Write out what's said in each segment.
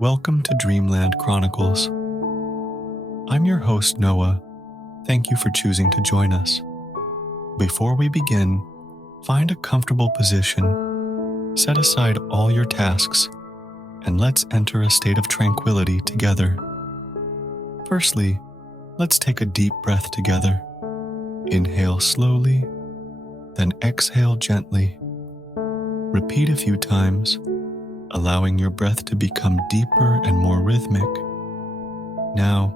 Welcome to Dreamland Chronicles. I'm your host, Noah. Thank you for choosing to join us. Before we begin, find a comfortable position, set aside all your tasks, and let's enter a state of tranquility together. Firstly, let's take a deep breath together. Inhale slowly, then exhale gently. Repeat a few times, allowing your breath to become deeper and more rhythmic. Now,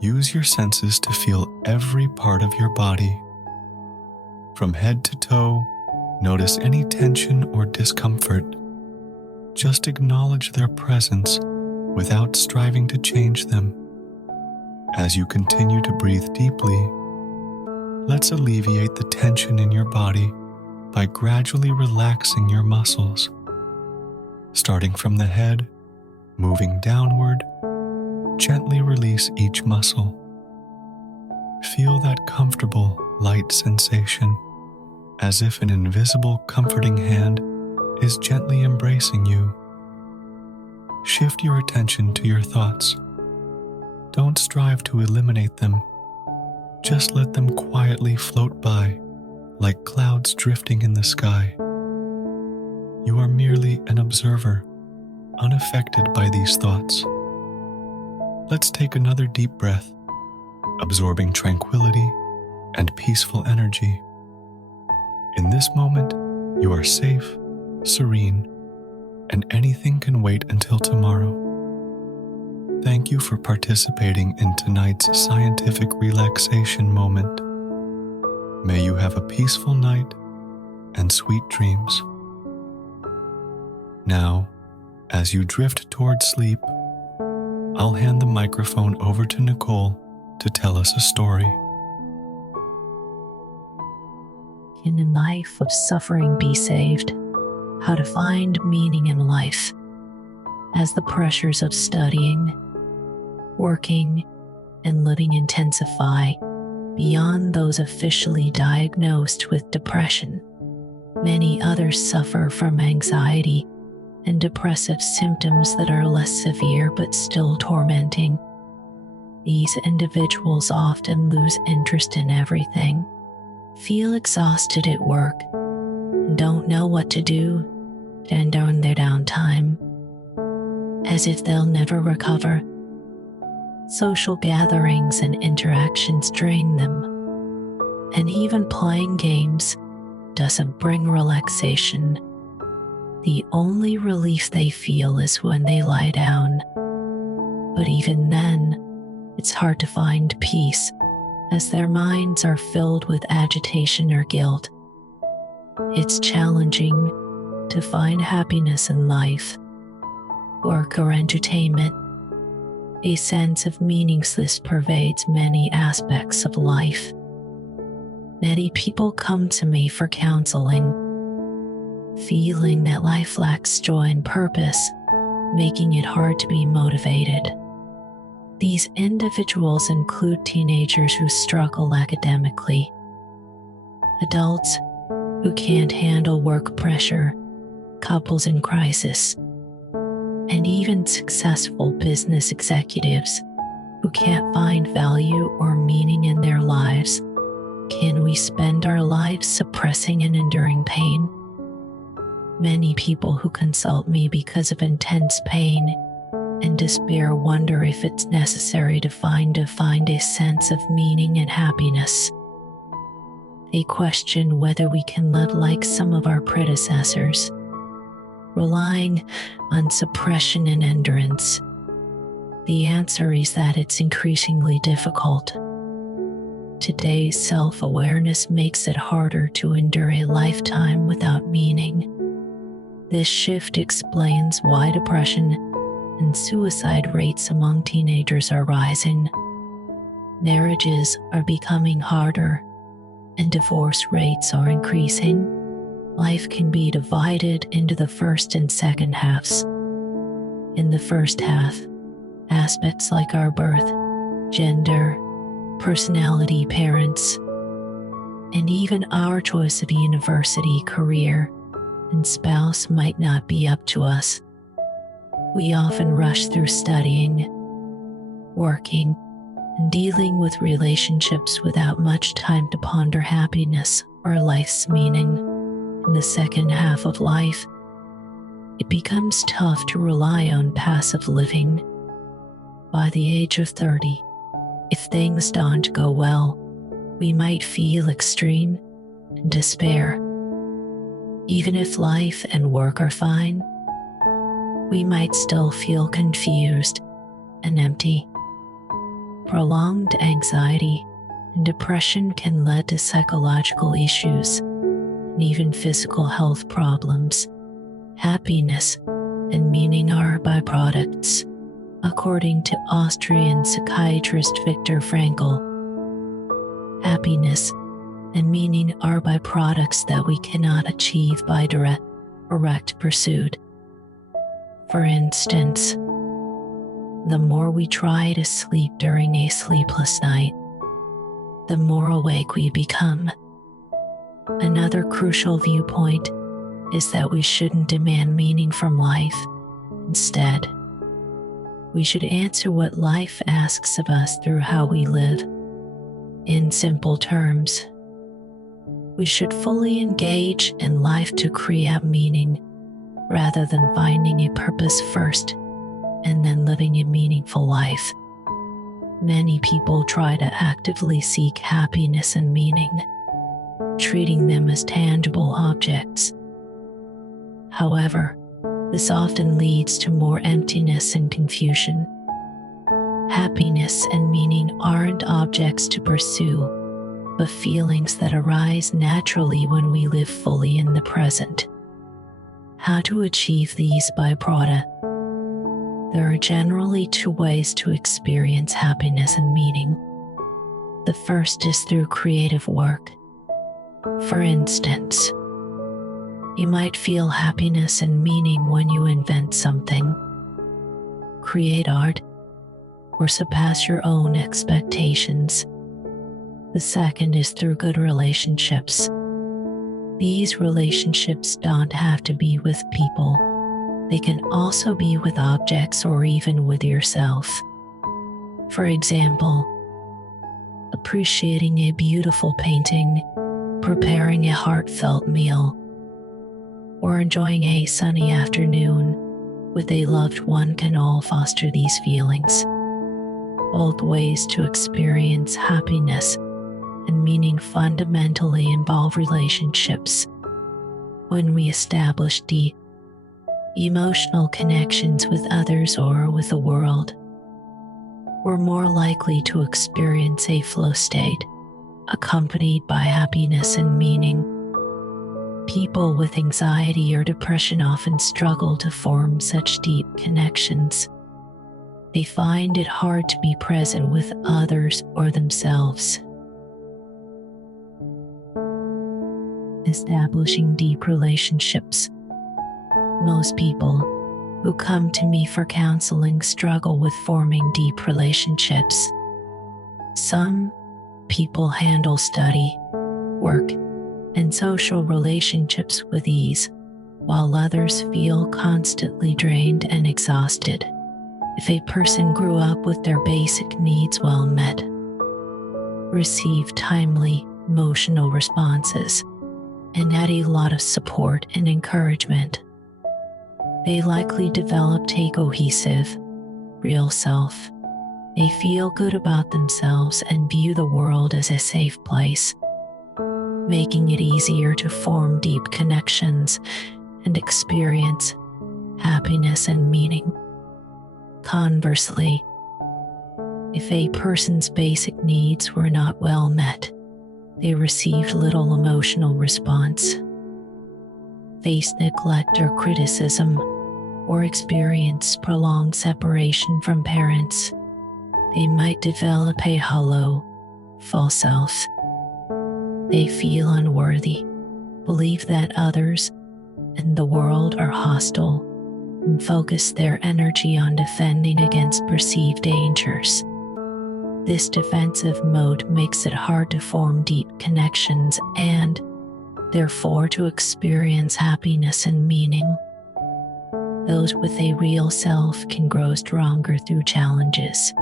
use your senses to feel every part of your body. From head to toe, notice any tension or discomfort. Just acknowledge their presence without striving to change them. As you continue to breathe deeply, let's alleviate the tension in your body by gradually relaxing your muscles. Starting from the head, moving downward, gently release each muscle. Feel that comfortable, light sensation, as if an invisible, comforting hand is gently embracing you. Shift your attention to your thoughts. Don't strive to eliminate them. Just let them quietly float by, like clouds drifting in the sky. You are merely an observer, unaffected by these thoughts. Let's take another deep breath, absorbing tranquility and peaceful energy. In this moment, you are safe, serene, and anything can wait until tomorrow. Thank you for participating in tonight's scientific relaxation moment. May you have a peaceful night and sweet dreams. Now, as you drift toward sleep, I'll hand the microphone over to Nicole to tell us a story. In a life of suffering, be saved. How to find meaning in life. As the pressures of studying, working, and living intensify beyond those officially diagnosed with depression, many others suffer from anxiety and depressive symptoms that are less severe but still tormenting. These individuals often lose interest in everything, feel exhausted at work, and don't know what to do during their downtime, as if they'll never recover. Social gatherings and interactions drain them, and even playing games doesn't bring relaxation. The only relief they feel is when they lie down. But even then, it's hard to find peace, as their minds are filled with agitation or guilt. It's challenging to find happiness in life, work, or entertainment. A sense of meaninglessness pervades many aspects of life. Many people come to me for counseling, feeling that life lacks joy and purpose, making it hard to be motivated. These individuals include teenagers who struggle academically, adults who can't handle work pressure, couples in crisis, and even successful business executives who can't find value or meaning in their lives. Can we spend our lives suppressing and enduring pain? Many people who consult me because of intense pain and despair wonder if it's necessary to find a sense of meaning and happiness. They question whether we can live like some of our predecessors, relying on suppression and endurance. The answer is that it's increasingly difficult. Today's self-awareness makes it harder to endure a lifetime without meaning. This shift explains why depression and suicide rates among teenagers are rising. Marriages are becoming harder, and divorce rates are increasing. Life can be divided into the first and second halves. In the first half, aspects like our birth, gender, personality, parents, and even our choice of university, career, and spouse might not be up to us. We often rush through studying, working, and dealing with relationships without much time to ponder happiness or life's meaning. In the second half of life, it becomes tough to rely on passive living. By the age of 30, if things don't go well, we might feel extreme despair. Even if life and work are fine, we might still feel confused and empty. Prolonged anxiety and depression can lead to psychological issues and even physical health problems. Happiness and meaning are byproducts, according to Austrian psychiatrist Viktor Frankl. Happiness and meaning are byproducts that we cannot achieve by direct pursuit. For instance, the more we try to sleep during a sleepless night, the more awake we become. Another crucial viewpoint is that we shouldn't demand meaning from life. Instead, we should answer what life asks of us through how we live. In simple terms, we should fully engage in life to create meaning rather than finding a purpose first and then living a meaningful life. Many people try to actively seek happiness and meaning, treating them as tangible objects. However, this often leads to more emptiness and confusion. Happiness and meaning aren't objects to pursue, but feelings that arise naturally when we live fully in the present. How to achieve these byproducts? There are generally two ways to experience happiness and meaning. The first is through creative work. For instance, you might feel happiness and meaning when you invent something, create art, or surpass your own expectations. The second is through good relationships. These relationships don't have to be with people. They can also be with objects or even with yourself. For example, appreciating a beautiful painting, preparing a heartfelt meal, or enjoying a sunny afternoon with a loved one can all foster these feelings. Both ways to experience happiness and meaning fundamentally involve relationships. When we establish deep emotional connections with others or with the world, we're more likely to experience a flow state accompanied by happiness and meaning. People with anxiety or depression often struggle to form such deep connections. They find it hard to be present with others or themselves. Establishing deep relationships. Most people who come to me for counseling struggle with forming deep relationships. Some people handle study, work, and social relationships with ease, while others feel constantly drained and exhausted. If a person grew up with their basic needs well met, received timely emotional responses, and had a lot of support and encouragement, they likely developed a cohesive, real self. They feel good about themselves and view the world as a safe place, making it easier to form deep connections and experience happiness and meaning. Conversely, if a person's basic needs were not well met, they received little emotional response, faced neglect or criticism, or experienced prolonged separation from parents, they might develop a hollow, false self. They feel unworthy, believe that others and the world are hostile, and focus their energy on defending against perceived dangers. This defensive mode makes it hard to form deep connections and, therefore, to experience happiness and meaning. Those with a real self can grow stronger through challenges,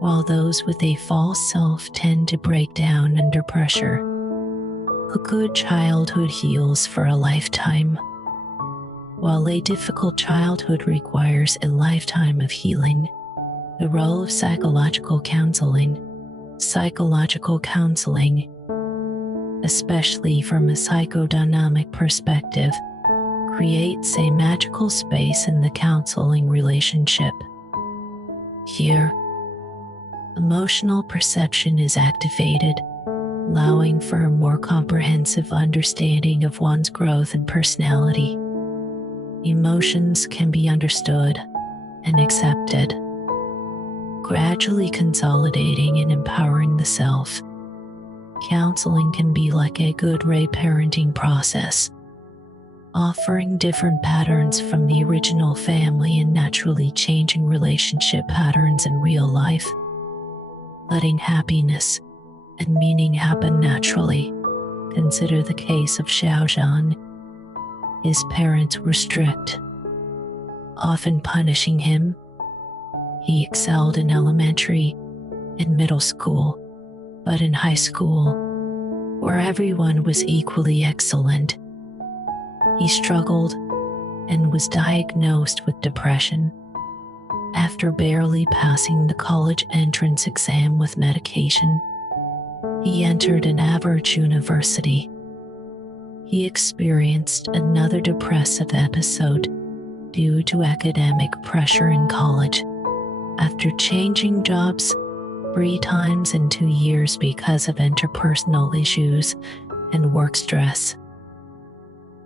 while those with a false self tend to break down under pressure. A good childhood heals for a lifetime, while a difficult childhood requires a lifetime of healing. The role of psychological counseling, especially from a psychodynamic perspective, creates a magical space in the counseling relationship. Here, emotional perception is activated, allowing for a more comprehensive understanding of one's growth and personality. Emotions can be understood and accepted, gradually consolidating and empowering the self. Counseling can be like a good parenting process, offering different patterns from the original family and naturally changing relationship patterns in real life, letting happiness and meaning happen naturally. Consider the case of Xiaozhan. His parents were strict, often punishing him. He excelled in elementary and middle school, but in high school, where everyone was equally excellent, he struggled and was diagnosed with depression. After barely passing the college entrance exam with medication, he entered an average university. He experienced another depressive episode due to academic pressure in college. After changing jobs 3 times in 2 years because of interpersonal issues and work stress,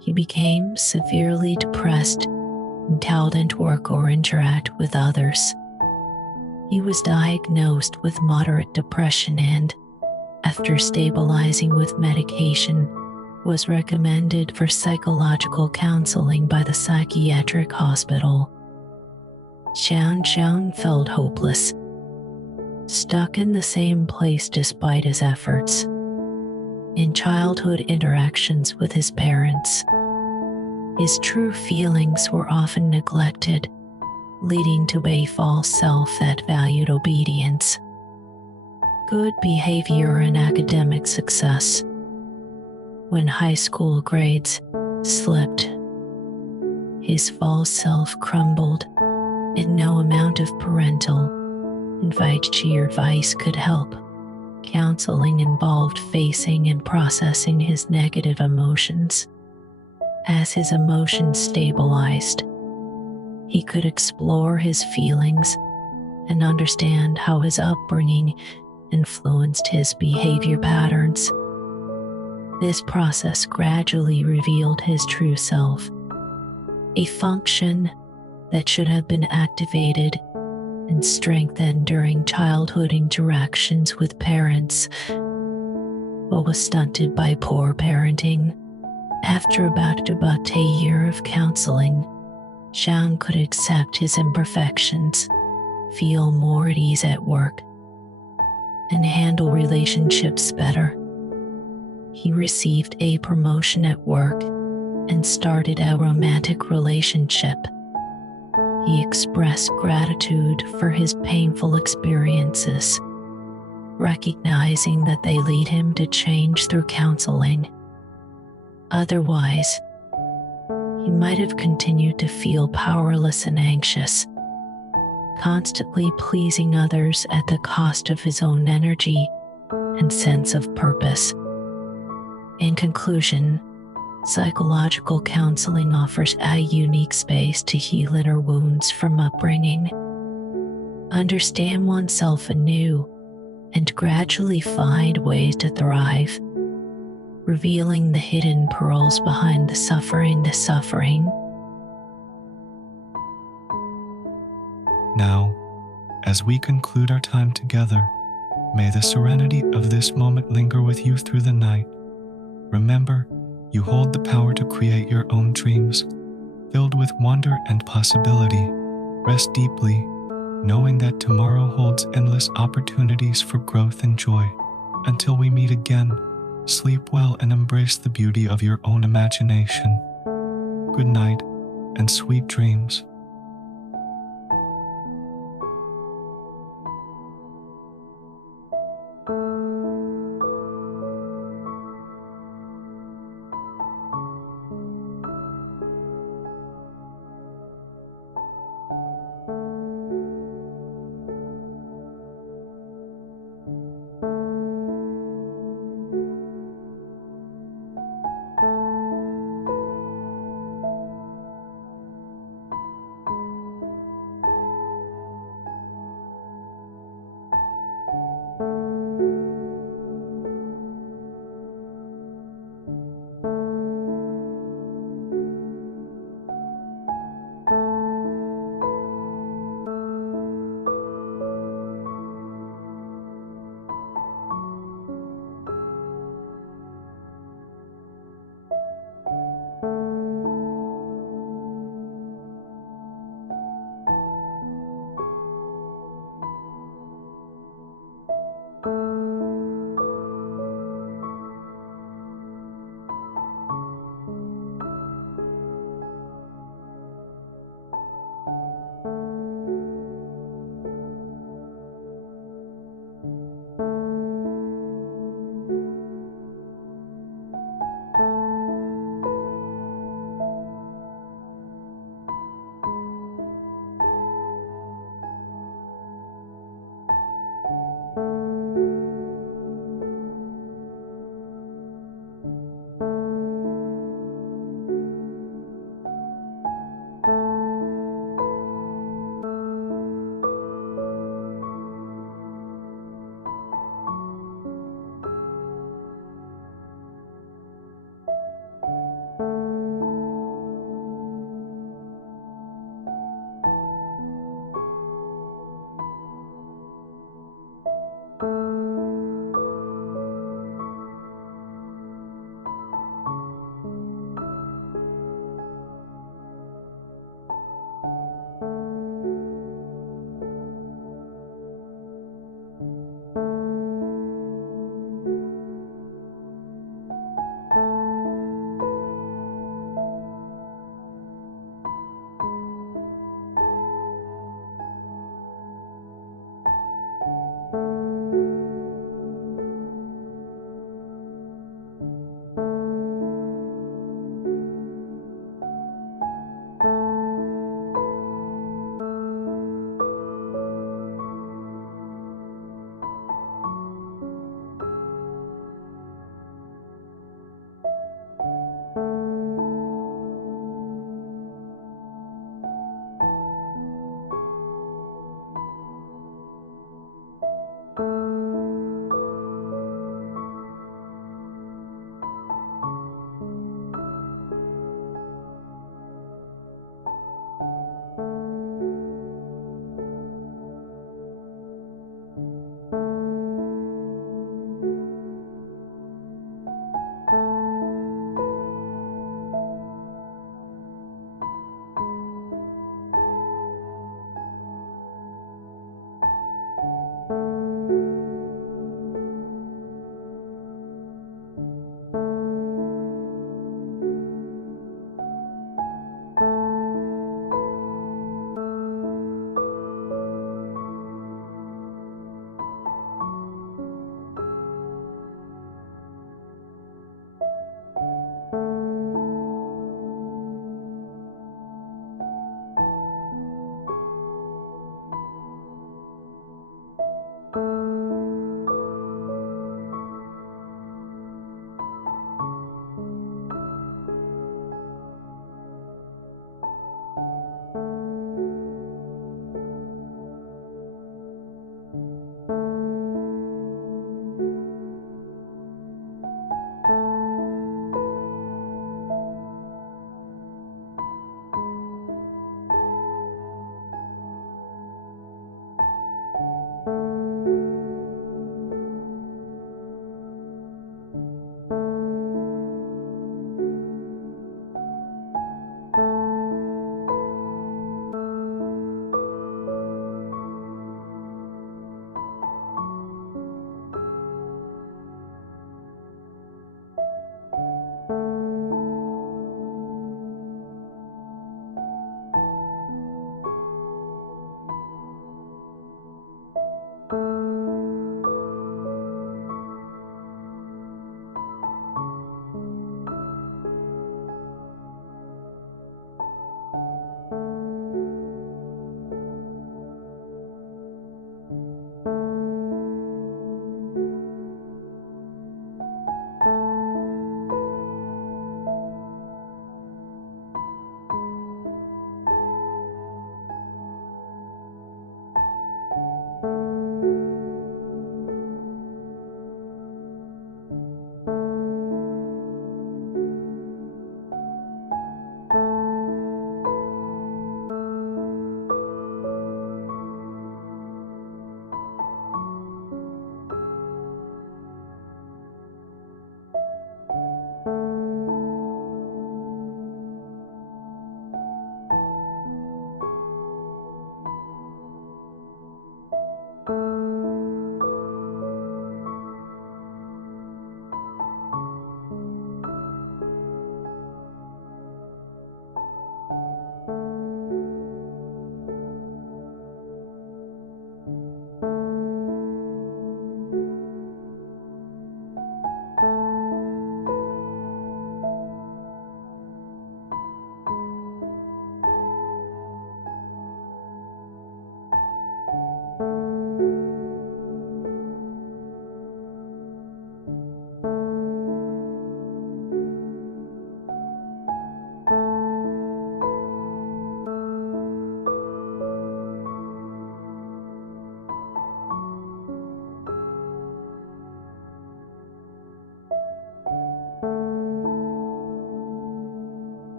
he became severely depressed and couldn't work or interact with others. He was diagnosed with moderate depression and, after stabilizing with medication, was recommended for psychological counseling by the psychiatric hospital. Xiaozhan felt hopeless, stuck in the same place despite his efforts. In childhood interactions with his parents, his true feelings were often neglected, leading to a false self that valued obedience, good behavior, and academic success. When high school grades slipped, his false self crumbled, and no amount of parental advice could help. Counseling involved facing and processing his negative emotions. As his emotions stabilized, he could explore his feelings and understand how his upbringing influenced his behavior patterns. This process gradually revealed his true self, a function that should have been activated and strengthened during childhood interactions with parents, but was stunted by poor parenting. After about a year of counseling, Xiang could accept his imperfections, feel more at ease at work, and handle relationships better. He received a promotion at work and started a romantic relationship. He expressed gratitude for his painful experiences, recognizing that they lead him to change through counseling. Otherwise, he might have continued to feel powerless and anxious, constantly pleasing others at the cost of his own energy and sense of purpose. In conclusion, psychological counseling offers a unique space to heal inner wounds from upbringing, understand oneself anew, and gradually find ways to thrive, revealing the hidden pearls behind the suffering. Now, as we conclude our time together, may the serenity of this moment linger with you through the night. Remember, you hold the power to create your own dreams, filled with wonder and possibility. Rest deeply, knowing that tomorrow holds endless opportunities for growth and joy. Until we meet again, sleep well and embrace the beauty of your own imagination. Good night, and sweet dreams.